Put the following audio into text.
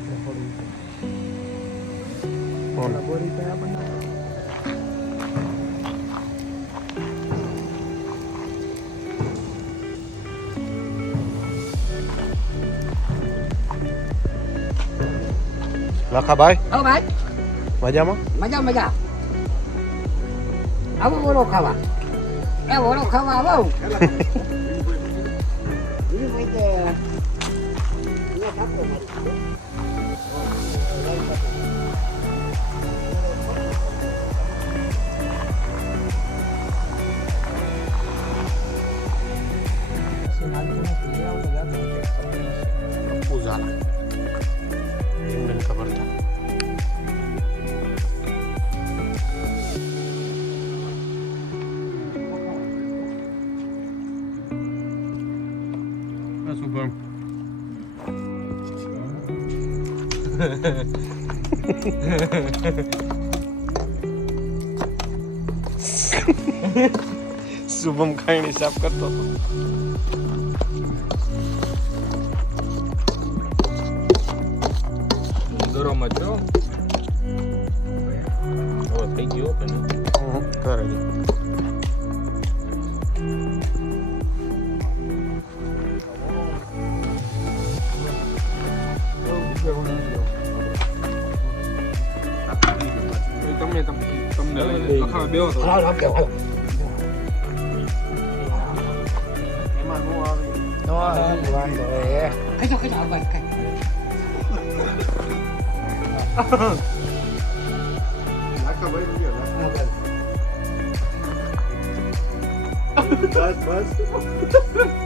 આપણે પડવું કોણ બોરી તો આપણને લખાભાઈ હો ભાઈ મજામાં મજા મજા આવો ઓળો ખાવા એ ઓળો ખાવા આવો ઉજાલા એમને ખબર था શુભમ શુભમ ખાઈને સાફ કરતો હતો ગરમ જ છો હવે થઈ ગયો કે નહીં કરે તમને લખાવા બેહો તો એમાં નો આવે વાંધો એ ખાઈ જાઓ ભાઈ ખાઈ બસ બસ